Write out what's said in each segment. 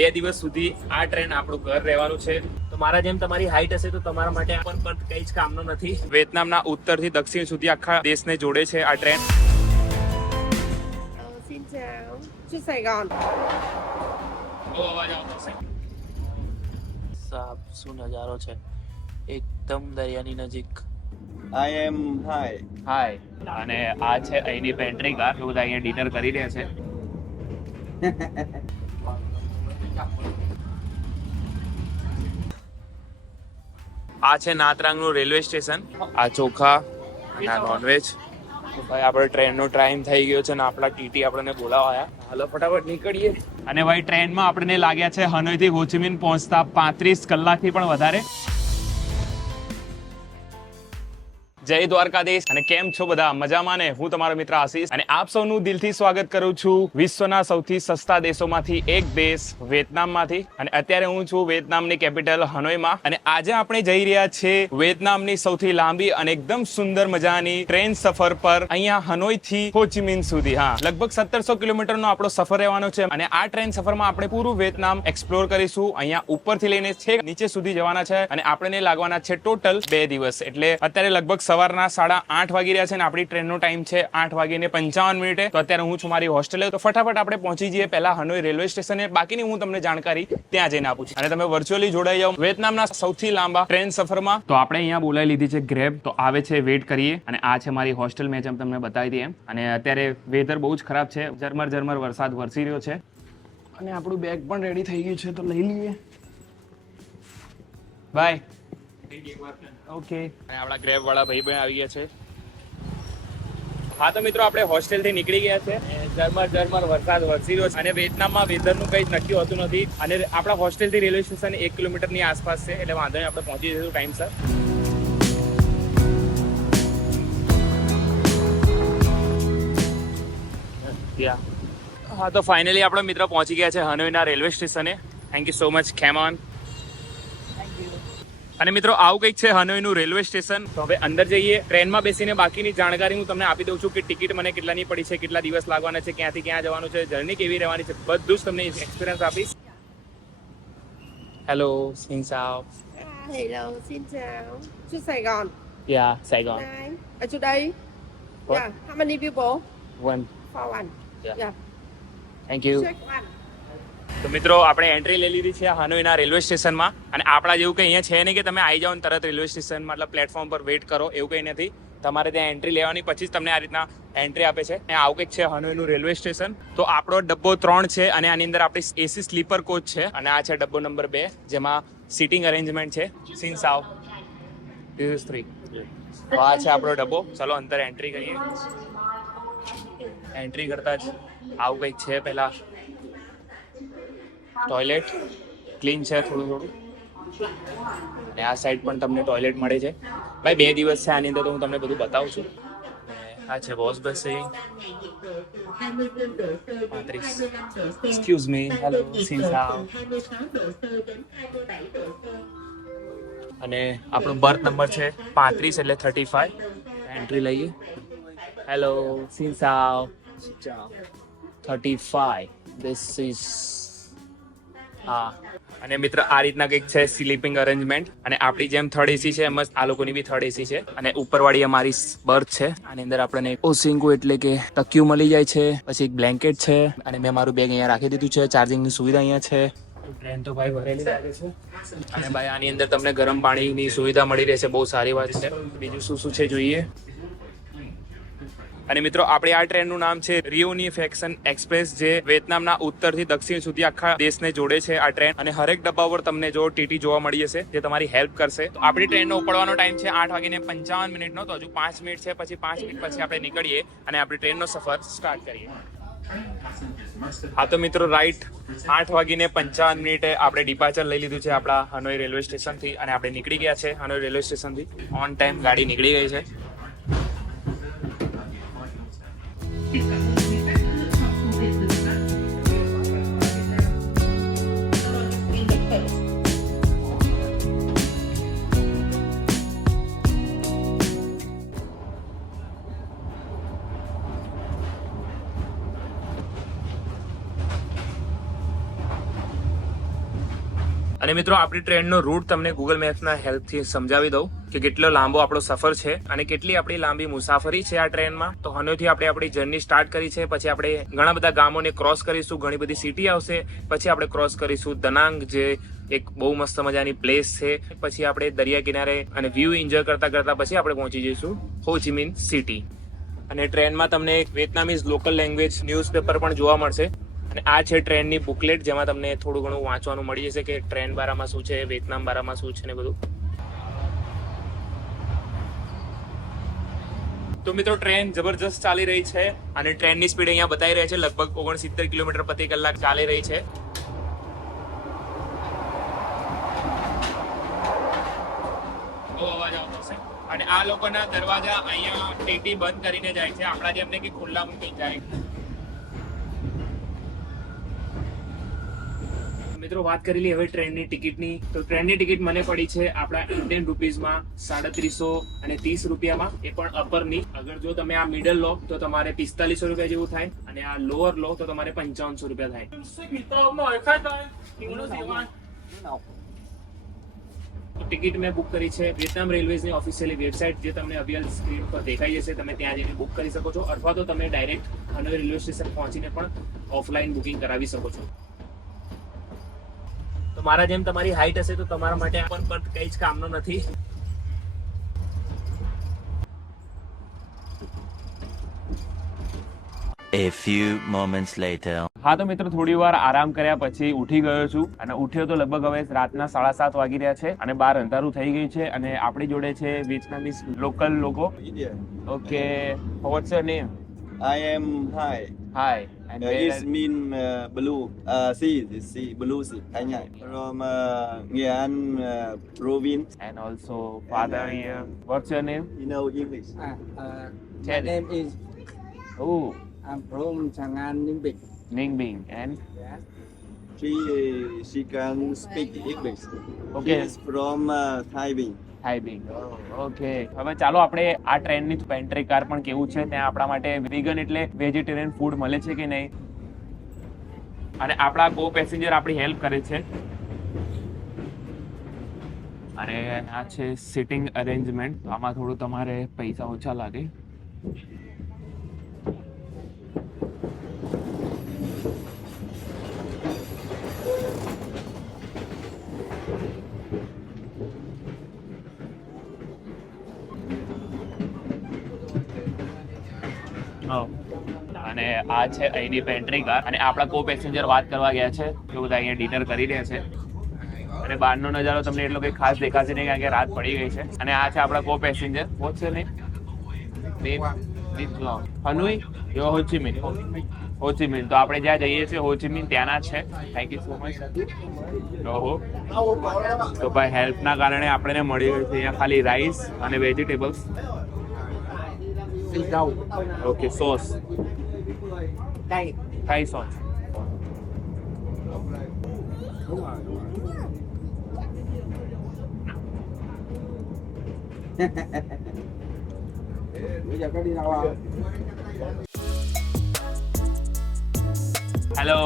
2 દિવસ સુધી આ ટ્રેન આપણું ઘર રહેવાનું છે. તો મારા જેમ તમારી હાઈટ હશે તો તમારા માટે પણ કઈ જ કામનો નથી. વિયેતનામના ઉત્તરથી દક્ષિણ સુધી આખા દેશને જોડે છે આ train. Xin chào, chú Sài Gòn. બહુ અવાજ આવતો હશે. સાફ શું નજારો છે, એકદમ દરિયાની નજીક. I am hi. હાય. અને આ છે અહીંની પેન્ટ્રી કાર. જો બધા અહીંયા ડિનર કરી રહ્યા છે. આ છે નાત્રાંગનું રેલવે સ્ટેશન. આ ચોખા અને આ નોનવેજ. ભાઈ આપણે ટ્રેનનો ટાઈમ થઈ ગયો છે ને આપણા ટીટી આપણને બોલાવાયા. હાલો ફટાફટ નીકળીએ. અને ભાઈ ટ્રેનમાં આપણને લાગ્યા છે હનોઈથી હોચિમિન પહોંચતા 35 કલાકથી પણ વધારે. જય દ્વારકાધીશ. અને કેમ છો બધા? મજામાં ને? હું તમારો મિત્ર આશીષ અને આપ સૌનું દિલથી સ્વાગત કરું છું વિશ્વના સૌથી સસ્તા દેશોમાંથી એક દેશ વિયેતનામમાંથી. અને અત્યારે હું છું વિયેતનામની કેપિટલ હનોઈમાં. અને આજે આપણે જઈ રહ્યા છીએ વિયેતનામની સૌથી લાંબી અને એકદમ સુંદર મજાની ટ્રેન સફર પર, અહીંયા હનોઈથી હોચિમિન સુધી. હા, લગભગ 1700 કિલોમીટરનો આપણો સફર રહેવાનો છે. અને આ ટ્રેન સફરમાં આપણે પૂરું વિયેતનામ એક્સપ્લોર કરીશું. અહીંયા ઉપરથી લઈને છેક નીચે સુધી જવાના છે અને આપણને લાગવાના છે ટોટલ 2 દિવસ. એટલે અત્યારે લગભગ સવારના 8:30 વાગી રહ્યા છે અને આપણી ટ્રેનનો ટાઈમ છે 8:55. તો અત્યારે હું છું મારી હોસ્ટેલે. તો ફટાફટ આપણે પહોંચી જઈએ પહેલા હનોઈ રેલવે સ્ટેશને. બાકીની હું તમને જાણકારી ત્યાં જઈને આપું છું. અને તમે વર્ચ્યુઅલી જોડાઈ જાઓ વિયેતનામના સૌથી લાંબા ટ્રેન સફરમાં. તો આપણે અહીંયા બોલાવી લીધી છે ગ્રેબ. તો આવે છે, વેઇટ કરીએ. અને આ છે મારી હોસ્ટેલ. મેં જેમ તમને બતાવી દઈએ. અને અત્યારે વેધર બહુ જ ખરાબ છે. ઝરમર વરસાદ વરસી રહ્યો છે. અને આપણું બેગ પણ રેડી થઈ ગયું છે, તો લઈ લઈએ. બાય. ઓકે. અને આપણા ગ્રેબ વાળા ભાઈ પણ આવી ગયા છે. હા તો મિત્રો, આપણે હોસ્ટેલ થી નીકળી ગયા છે. ઝરમર વરસાદ વરસી રહ્યો છે. અને વિયેતનામમાં વેધરનું કંઈ જ નક્કી હોતું નથી. અને આપણા હોસ્ટેલ થી રેલવે સ્ટેશન 1 કિલોમીટરની આસપાસ છે, એટલે વાંધો નહીં, આપણે પહોંચી જઈશું ટાઈમસર. હા તો ફાઇનલી આપણા મિત્ર પહોંચી ગયા છે હનોઈના રેલવે સ્ટેશને. Thank you so much. કેમ ઓન. અને મિત્રો, આવું કંઈક છે હનોઈનું રેલવે સ્ટેશન. તો હવે અંદર જઈએ. ટ્રેનમાં બેસીને બાકીની જાણકારી હું તમને આપી દઉં છું કે ટિકિટ મને કેટલાની પડી છે, કેટલા દિવસ લાગવાના છે, ક્યાંથી ક્યાં જવાનું છે, જર્ની કેવી રહેવાની છે, બધું જ તમને એક્સપિરિયન્સ આપીશ. હેલો, સિન સાવ. Hello, xin chào, chú Sài Gòn. Yeah, સાઇગોન. Hi. Ở chỗ đây. What? Yeah. How many people? 1. For one. Yeah. Yeah. Thank you. Check one. તો મિત્રો, આપણે એન્ટ્રી લઈ લીધી છે હનોઈના રેલવે સ્ટેશનમાં. અને આપણા જેવું કંઈ અહીંયા છે નહીં કે તમે આવી જાઓ ને તરત રેલવે સ્ટેશન મતલબ પ્લેટફોર્મ પર વેઇટ કરો, એવું કંઈ નથી. તમારે ત્યાં એન્ટ્રી લેવાની, પછી જ તમને આ રીતના એન્ટ્રી આપે છે. અને આવું કંઈક છે હનોઈનું રેલવે સ્ટેશન. તો આપણો ડબ્બો 3 છે અને આની અંદર આપણી એસી સ્લીપર કોચ છે. અને આ છે ડબ્બો નંબર 2, જેમાં સીટિંગ અરેન્જમેન્ટ છે. સિન સાવ. This is 3. તો આ છે આપણો ડબ્બો. ચલો અંદર એન્ટ્રી કરીએ. એન્ટ્રી કરતા જ આવું કંઈક છે. પહેલા ટોયલેટ ક્લીન છે થોડું. અને આ સાઈડ પણ તમને ટોયલેટ મળે છે. ભાઈ 2 દિવસ છે આની અંદર, તો હું તમને બધું બતાવું છું. આ છે wash basin. 35. Excuse me. Hello, સિન સાવ. અને આપણો બર્થ નંબર છે 35 એટલે 35. એન્ટ્રી લઈએ. હેલો, સિન સાવ. 35. This is. હા. અને મિત્ર, આ રીતના કંઈક છે સ્લીપિંગ અરેન્જમેન્ટ. અને આપણી જેમ થર્ડ એસી છે એમ જ આ લોકોની બી થર્ડ એસી છે. અને ઉપરવાળી અમારી બર્થ છે. આની અંદર આપણને ઓસિંગુ એટલે કે તકિયું મળી જાય છે. પછી એક બ્લેન્કેટ છે. અને મેં મારું બેગ અહીંયા રાખી દીધું છે. ચાર્જિંગની સુવિધા અહીંયા છે. ટ્રેન તો ભાઈ ભરેલી લાગે છે. અને ભાઈ આની અંદર તમને ગરમ પાણીની સુવિધા મળી રહેશે. બહુ સારી વાત છે. બીજું શું છે જોઈએ. અને મિત્રો, આપણે આ ટ્રેનનું નામ છે રિયુનિફિકેશન એક્સપ્રેસ, જે વિયેતનામના ઉત્તરથી દક્ષિણ સુધી આખા દેશને જોડે છે આ ટ્રેન. અને હરેક ડબ્બા પર તમને જો ટીટી જોવા મળી જશે, જે તમારી હેલ્પ કરશે. તો આપણી ટ્રેનનો ઉપડવાનો ટાઈમ છે 8:55. તો હજુ 5 મિનિટ છે. પછી 5 મિનિટ પછી આપણે નીકળીએ અને આપણી ટ્રેનનો સફર સ્ટાર્ટ કરીએ. હા તો મિત્રો, રાઈટ 8:55 આપણે ડિપાર્ચર લઈ લીધું છે આપણા હનોઈ રેલવે સ્ટેશનથી. અને આપણે નીકળી ગયા છે હનોઈ રેલવે સ્ટેશનથી. ઓન ટાઈમ ગાડી નીકળી ગઈ છે. અને મિત્રો આપણી ટ્રેનનો રૂટ તમને ગૂગલ મેપ્સના હેલ્પથી સમજાવી દઉં કે કેટલો લાંબો આપણો સફર છે અને કેટલી આપણી લાંબી મુસાફરી છે આ ટ્રેનમાં. તો હનોઈથી આપણે આપણી જર્ની સ્ટાર્ટ કરી છે. પછી આપણે ઘણા બધા ગામોને ક્રોસ કરીશું, ઘણી બધી સિટી આવશે. પછી આપણે ક્રોસ કરીશું દનાંગ, જે એક બહુ મસ્ત મજાની પ્લેસ છે. પછી આપણે દરિયા કિનારે અને વ્યૂ એન્જોય કરતા કરતા પછી આપણે પહોંચી જઈશું હો ચી મિન સિટી. અને ટ્રેનમાં તમને એક વિયેતનામીઝ લોકલ લેંગ્વેજ ન્યૂઝપેપર પણ જોવા મળશે. અને આ છે ટ્રેનની બુકલેટ, જેમાં તમને થોડું ઘણું વાંચવાનું મળી જશે કે ટ્રેન બારામાં શું છે, વિયેતનામ બારામાં શું છે ને બધું. તો મિત્રો ટ્રેન જબરજસ્ત ચાલી રહી છે અને ટ્રેનની સ્પીડ અહીંયા બતાવી રહી છે લગભગ 69 કિલોમીટર પ્રતિ કલાક ચાલી રહી છે. બહુ અવાજ આવતો છે. અને આ લોકોના દરવાજા અહીંયા ટીટી બંધ કરીને જાય છે, આપણા જેમને કે ખુલ્લા મૂકી જાય. મિત્રો વાત કરી લઈએ હવે ટ્રેનની ટિકિટની. તો ટ્રેનની ટિકિટ મને પડી છે આપણા ઇન્ડિયન રૂપીઝમાં 350 અને 30 રૂપિયામાં, એ પણ અપરની. અગર જો તમે આ મિડલ લો તો તમારે 4500 રૂપિયા જેવું થાય અને આ લોઅર લો તો તમારે 5500 રૂપિયા થાય. ટિકિટ મેં બુક કરી છે વિયેતનામ રેલવેઝની ઓફિશિયલી વેબસાઇટ, જે તમને અભિયાન સ્ક્રીન પર દેખાઈ જશે. તમે ત્યાં જઈને બુક કરી શકો છો, અથવા તો તમે ડાયરેક્ટ હનોઈ રેલવે સ્ટેશન પહોંચીને પણ ઓફલાઈન બુકિંગ કરાવી શકો છો. તો મારા જેમ તમારી હાઈટ હશે તો તમારા માટે પણ કંઈ જ કામનો નથી. A few moments later. હા તો મિત્રો થોડી વાર આરામ કર્યા પછી ઉઠી ગયો છું અને ઉઠ્યો તો લગભગ હવે રાતના 7:30 વાગી રહ્યા છે અને બહાર અંધારું થઈ ગયું છે. અને આપણી જોડે છે વિયેતનામીઝ લોકલ લોકો. India. Okay, what's your name? I am Hai. Hi. And It mean blue. Sea, the sea, blue sea. Hai Nhai. From Nghệ An province. and also father here. What's your name? You know English. My Tell it. name is Oh, I'm from Chang'an, Ninh Bình. Ning Bing. And She can speak English. Okay. She is from Thai Binh. Hi Bing. Okay, હવે ચાલો આપણે આ ટ્રેનની pantry car પણ કેવું છે ત્યાં આપણા માટે વેગન એટલે વેજીટેરિયન ફૂડ મળે છે કે નહીં. અને આપણા કો પેસેન્જર આપણી હેલ્પ કરે છે. અને આ છે સિટિંગ અરેન્જમેન્ટ. આમાં થોડું તમારે પૈસા ઓછા લાગે. અને આ છે અહીંની પેન્ટ્રી કાર. અને આપણા કો પેસેન્જર વાત કરવા ગયા છે, તો બધા અહીંયા ડિનર કરી રહ્યા છે. અને બહારનો નજારો તમને એટલો કંઈ ખાસ દેખાશે નહીં કારણ કે રાત પડી ગઈ છે. અને આ છે આપણા co passenger. What's your name? Hanoi યો હો ચી મિન. હો ચી મિન. તો આપણે જ્યાં જઈએ છીએ હો ચી મિન ત્યાંના છે. Thank you so much. ઓહો, તો ભાઈ હેલ્પના કારણે આપણને મળી ગયું છે અહીંયા ખાલી રાઈસ અને vegetables. Okay, sauce Thai sauce. Bây giờ có đi đâu không? Hello.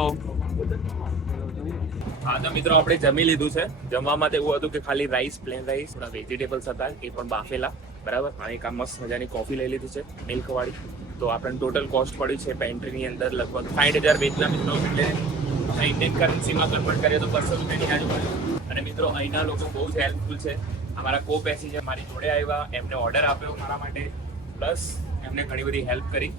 હા તો મિત્રો આપણે જમી લીધું છે. જમવામાં તો એવું હતું કે ખાલી રાઈસ, પ્લેન રાઈસ, થોડા વેજીટેબલ્સ હતા, એ પણ બાફેલા, બરાબર. અને એક આ મસ્ત મજાની કોફી લઈ લીધી છે મિલ્ક વાળી. તો આપણને ટોટલ કોસ્ટ પડી છે પેન્ટ્રીની અંદર લગભગ 60,000 વિયેતનામીઝ ડોલર, એટલે ઇન્ડિયન કરન્સીમાં કન્વર્ટ કરીએ તો 200 રૂપિયાની આજુબાજુ. અને મિત્રો અહીંના લોકો બહુ જ હેલ્પફુલ છે. અમારા કો પેસેન્જર મારી જોડે આવ્યા, એમને ઓર્ડર આપ્યો મારા માટે, પ્લસ એમને ઘણી બધી હેલ્પ કરી.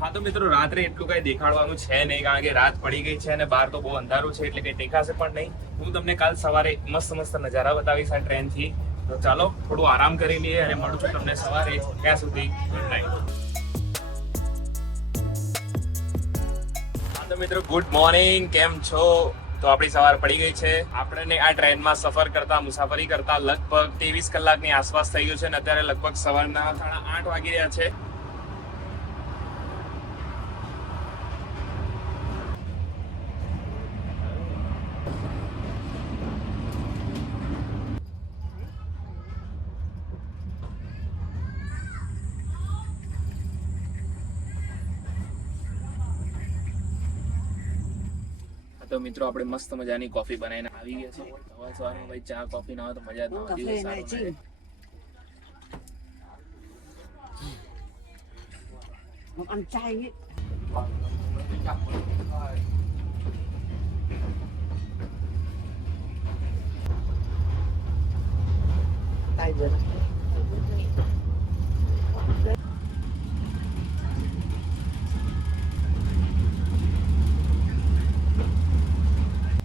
હા તો મિત્રો રાત્રે એટલું કઈ દેખાડવાનું છે નહીં કારણ કે રાત પડી ગઈ છે અને બહાર તો બહુ અંધારું છે, એટલે કઈ દેખાશે પણ નહીં. હું તમને કાલ સવારે મસ્ત મસ્ત નજારા બતાવીશ આ ટ્રેનથી. તો ચાલો થોડું આરામ કરી લઈએ અને મળું છું તમને સવારે. ત્યાં સુધી ગુડ નાઇટ. હા તો મિત્રો ગુડ મોર્નિંગ, કેમ છો? તો આપણી સવાર પડી ગઈ છે. આપણને આ ટ્રેનમાં સફર કરતા, મુસાફરી કરતા લગભગ 23 કલાકની આસપાસ થઈ ગયું છે અને અત્યારે લગભગ સવારના 8:30 વાગી રહ્યા છે. તો મિત્રો આપણે મસ્ત મજાની કોફી બનાવીને આવી ગયા છે. સવારમાં ભાઈ ચા કોફી ના હોય તો મજા જ ના આવે. દિવસ સારો ના જાય. ăn chay ấy. Tay vừa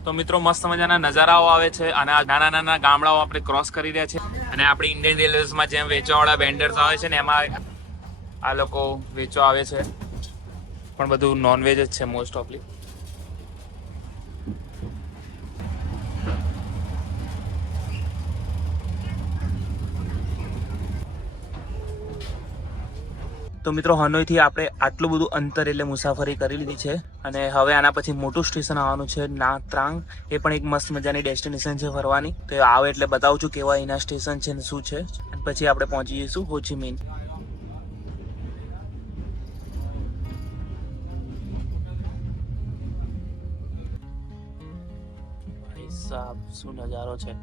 તો મિત્રો મસ્ત મજાના નજારાઓ આવે છે અને આ નાના નાના ગામડાઓ આપણે ક્રોસ કરી રહ્યા છે અને આપણે ઇન્ડિયન રેલવેઝમાં જેમ વેચવાવાળા વેન્ડર્સ આવે છે ને એમાં આ લોકો વેચવા આવે છે, પણ બધું નોનવેજ જ છે મોસ્ટ ઓફલી. તો મિત્રો હનોઈથી આપણે આટલું બધું અંતર એટલે મુસાફરી કરી લીધી છે અને હવે આના પછી મોટું સ્ટેશન આવવાનું છે ના ત્રાંગ. એ પણ એક મસ્ત મજાની ડેસ્ટિનેશન છે ફરવાની. તો એ આવે એટલે બતાવું છું કેવા એના સ્ટેશન છે ને શું છે, અને પછી આપણે પહોંચી જઈશું હોચીમિન. ભાઈ સાહેબ શું નજારો છે,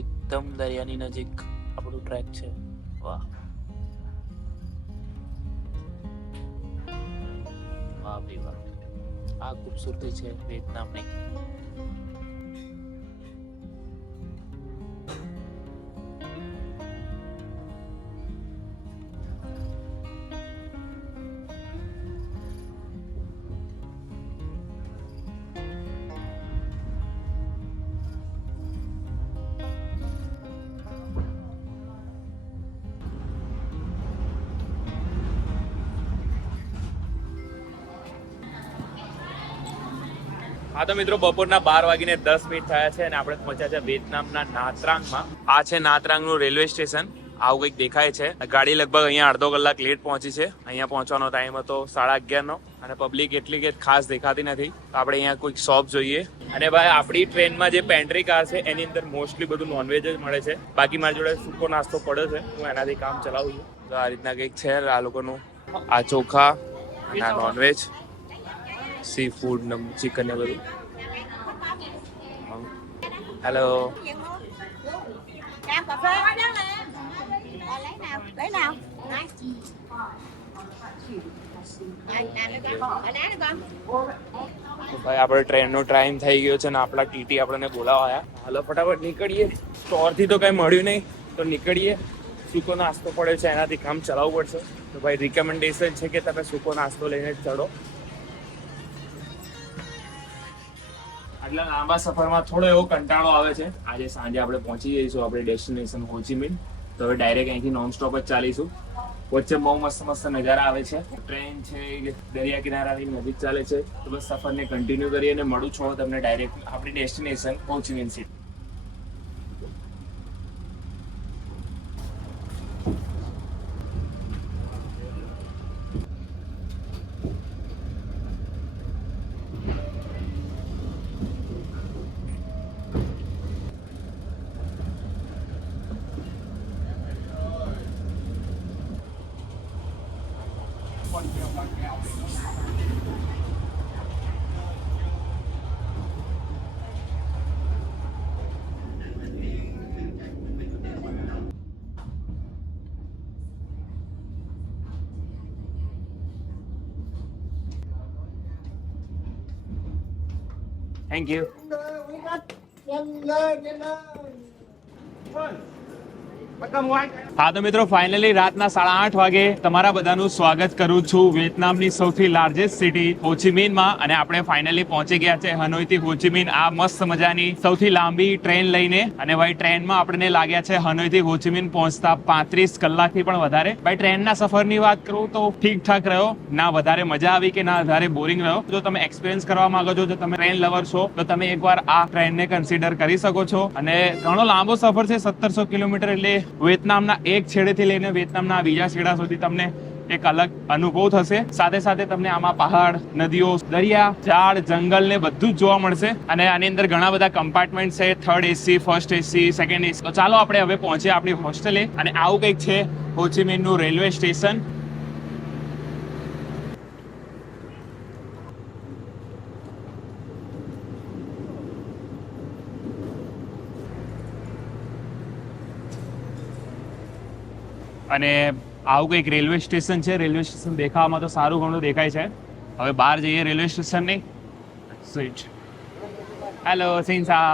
એકદમ દરિયાની નજીક આપણું ટ્રેક છે. વાહ વાહ ભાઈ વાહ, આ ખૂબસૂરતી છે વિયેતનામની. હા તો મિત્રો બપોરના 12:10 થયા છે અને આપણે પહોંચ્યા છે વિયેતનામના નાત્રાંગમાં. આ છે નાત્રાંગનું રેલવે સ્ટેશન. આવું કંઈક દેખાય છે. ગાડી લગભગ અહીંયા અડધો કલાક લેટ પહોંચી છે. અહીંયા પહોંચવાનો ટાઈમ હતો 11:30 અને પબ્લિક એટલી કે ખાસ દેખાતી નથી. તો આપણે અહીંયા કોઈક શોપ જોઈએ. અને ભાઈ આપણી ટ્રેનમાં જે પેન્ટ્રી કાર છે એની અંદર મોસ્ટલી બધું નોનવેજ જ મળે છે. બાકી મારી જોડે સૂકો નાસ્તો પડ્યો છે, હું એનાથી કામ ચલાવું છું. તો આ રીતના કંઈક છે આ લોકોનું. આ ચોખા અને આ નોનવેજ, સી ફૂડ, ચિકન ને બધું. Hello, cà phê đó nè. Lấy nào? Lấy nào? Đây. ભાઈ આપણે ટ્રેનનો ટાઈમ થઈ ગયો છે ને આપણા ટીટી આપણને બોલાવા આવ્યા. હાલો ફટાફટ નીકળીએ. સ્ટોરથી તો કંઈ મળ્યું નહીં તો નીકળીએ. સૂકો નાસ્તો પડ્યો છે એનાથી કામ ચલાવવું પડશે. તો ભાઈ રિકમેન્ડેશન છે કે તમે સૂકો નાસ્તો લઈને જ ચડો. આટલા લાંબા સફરમાં થોડો એવો કંટાળો આવે છે. આજે સાંજે આપણે પહોંચી જઈશું આપણે ડેસ્ટિનેશન હોચીમિન. તો હવે ડાયરેક્ટ અહીંથી નોન સ્ટોપ જ ચાલીશું. વચ્ચે બહુ મસ્ત મસ્ત નજારા આવે છે. ટ્રેન છે દરિયા કિનારાની નજીક ચાલે છે. તો બસ સફરને કન્ટિન્યુ કરીએ અને મળું છું તમને ડાયરેક્ટ આપણી ડેસ્ટિનેશન હોચીમિન સિટી. Thank you. હા તો મિત્રો ફાઇનલી રાતના 8:30 વાગે તમારા બધાનું સ્વાગત કરું છું વિયેતનામની સૌથી લાર્જેસ્ટ સિટી હોચીમિનમાં. અને આપણે ફાઇનલી પહોંચી ગયા છે હનોઈથી હોચીમિન આ મસ્ત મજાની સૌથી લાંબી ટ્રેન લઈને. અને ભાઈ ટ્રેનમાં આપણને લાગ્યા છે હનોઈથી હોચીમિન પહોંચતા 35 કલાકથી પણ વધારે. ભાઈ ટ્રેનના સફરની વાત કરું તો ઠીક ઠાક રહ્યો, ના વધારે મજા આવી કે ના વધારે બોરિંગ રહ્યો. જો તમે એક્સપિરિયન્સ કરવા માંગો છો, જો તમે ટ્રેન લવર છો તો તમે એકવાર આ ટ્રેનને કન્સિડર કરી શકો છો. અને ઘણો લાંબો સફર છે, 1700 કિલોમીટર. એટલે વિયેતનામના એક છેડેથી લઈને વિયેતનામના બીજા છેડા સુધી તમને એક અલગ અનુભવ થશે. સાથે સાથે તમને આમાં પહાડ, નદીઓ, દરિયા, ઝાડ, જંગલ ને બધું જ જોવા મળશે. અને આની અંદર ઘણા બધા કમ્પાર્ટમેન્ટ છે, 3rd AC, 1st AC, 2nd AC. તો ચાલો આપણે હવે પહોંચીએ આપણી હોસ્ટેલે. અને આવું કંઈક છે હોચીમિનનું રેલવે સ્ટેશન. અને આવું કંઈક રેલવે સ્ટેશન છે. રેલવે સ્ટેશન દેખાવામાં તો સારું ઘણું દેખાય છે. હવે બહાર જઈએ રેલવે સ્ટેશનની. સ્વીટ હેલો સિન્સા.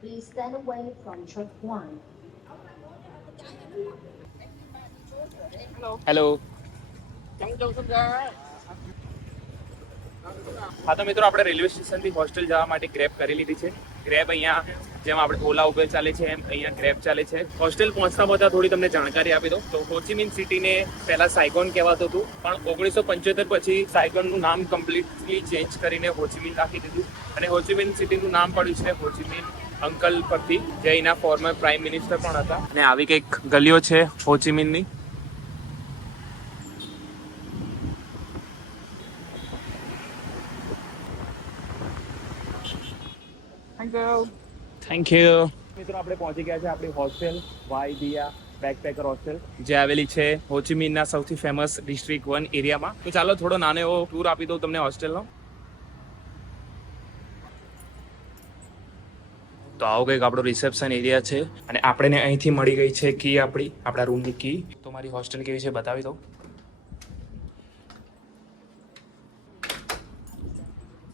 Please stand away from track 1. Hello. હા તો મિત્રો આપણે રેલવે સ્ટેશનથી હોસ્ટેલ જવા માટે ગ્રેબ કરી લીધી છે. ગ્રેબ અહીંયા જેમ આપણે ઓલા ઉબેર ચાલે છે એમ અહીંયા ગ્રેબ ચાલે છે. હોસ્ટેલ પહોંચતા બધા થોડી તમને જાણકારી આપી દો તો હોચિમિન સિટીને પહેલા સાયગોન કહેવાતું હતું, પણ 1975 પછી સાયગોનનું નામ કમ્પ્લીટલી ચેન્જ કરીને હોચિમિન રાખી દીધું અને હોચિમિન સિટીનું નામ પડ્યું છે હોચિમિન અંકલ પરથી, જે એના ફોર્મર પ્રાઇમ મિનિસ્ટર પણ હતા. અને આવી કંઈક ગલીઓ છે હોચિમિનની. Thank you. મિત્રો આપણે પહોંચી ગયા છે આપણી હોસ્ટેલ વાયદિયા બેકપેકર હોસ્ટેલ, જે આવેલી છે હોચિમિનના સૌથી ફેમસ ડિસ્ટ્રિક્ટ 1 એરિયામાં. તો ચાલો થોડો નાનો એવો ટૂર આપી દઉં તમને હોસ્ટેલનો. તો આવો કંઈક આપણો રિસેપ્શન એરિયા છે અને આપણને અહીંથી મળી ગઈ છે કી આપણા રૂમની કી. તો મારી હોસ્ટેલ કેવી છે બતાવી દઉં.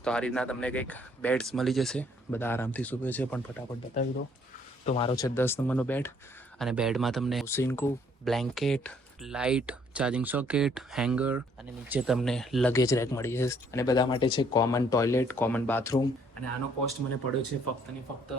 તો આ રીતના તમને કંઈક બેડ્સ મળી જશે, બધા આરામથી સૂવે છે. પણ ફટાફટ બતાવી દો. તો મારો છે 10 નંબરનો બેડ અને બેડમાં તમને સિન્કુ, blanket, light, charging socket, hanger અને નીચે તમને લગેજ રેક મળી જશે. અને બધા માટે છે કોમન ટોયલેટ, કોમન બાથરૂમ. અને આનો કોસ્ટ મને પડ્યો છે ફક્ત ને ફક્ત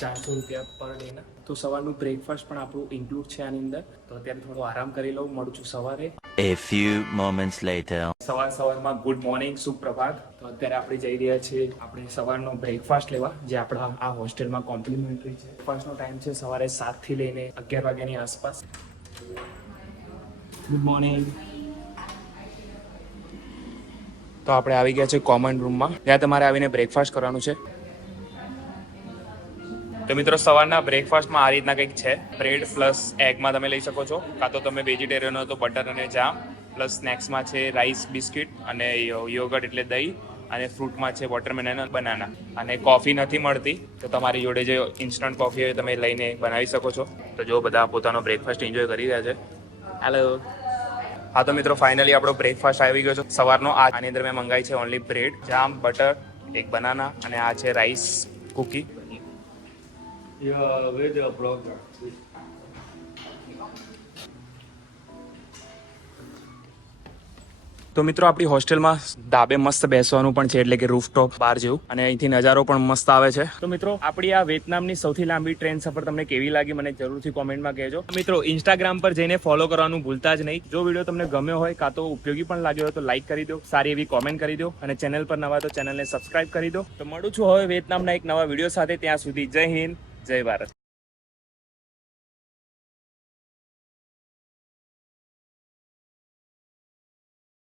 400 રૂપિયા પર ડેના. તો સવારનું બ્રેકફાસ્ટ પણ આપણું ઇન્ક્લુડ છે આની અંદર. તો અત્યારે થોડો આરામ કરી લઉં, મળું છું સવારે. A few moments later. સવારમાં ગુડ મોર્નિંગ, સુપ્રભાત. તો અત્યારે આપણે જઈ રહ્યા છીએ આપણે સવારનો બ્રેકફાસ્ટ લેવા, જે આપણા આ હોસ્ટેલમાં કોમ્પ્લિમેન્ટરી છે. બ્રેકફાસ્ટનો ટાઈમ છે સવારે 7 થી લઈને 11 વાગ્યાની આસપાસ. Good morning. તો આપણે આવી ગયા છે કોમન રૂમમાં, ત્યાં તમારે આવીને બ્રેકફાસ્ટ કરવાનું છે. તો મિત્રો સવારના બ્રેકફાસ્ટમાં આ રીતના કંઈક છે. બ્રેડ પ્લસ એગમાં તમે લઈ શકો છો, કાં તો તમે વેજીટેરિયન હો તો બટર અને જામ. પ્લસ સ્નેક્સમાં છે રાઈસ, બિસ્કિટ અને યોગર્ટ એટલે દહીં, અને ફ્રૂટમાં છે વોટરમેલન અને બનાના. અને કોફી નથી મળતી તો તમારી જોડે જે ઇન્સ્ટન્ટ કોફી હોય તમે લઈને બનાવી શકો છો. તો જો બધા પોતાનો બ્રેકફાસ્ટ એન્જોય કરી રહ્યા છે. હેલો. હા તો મિત્રો ફાઇનલી આપણો બ્રેકફાસ્ટ આવી ગયો છે સવારનો. આની અંદર મેં મંગાવી છે ઓનલી બ્રેડ, જામ, બટર, એક બનાના અને આ છે રાઈસ કુકી. તો મિત્રો આપણી હોસ્ટેલમાં ધાબે મસ્ત બેસવાનું પણ છે, એટલે કે રૂફટોપ બાર જેવું, અને અહીંથી નજારો પણ મસ્ત આવે છે. તો મિત્રો આપણી આ વિયેતનામની સૌથી લાંબી ટ્રેન સફર તમને કેવી લાગી મને જરૂરથી કોમેન્ટમાં કહેજો. મિત્રો ઇન્સ્ટાગ્રામ પર જઈને ફોલો કરવાનું ભૂલતા જ નહીં. જો વિડીયો તમને ગમ્યો હોય કાં તો ઉપયોગી પણ લાગ્યો હોય તો લાઈક કરી દો, સારી એવી કોમેન્ટ કરી દો, અને ચેનલ પર નવા તો ચેનલને સબસ્ક્રાઇબ કરી દો. તો મળું છું હવે વિયેતનામના એક નવા વિડીયો સાથે. ત્યાં સુધી જય હિન્દ, જય ભારત.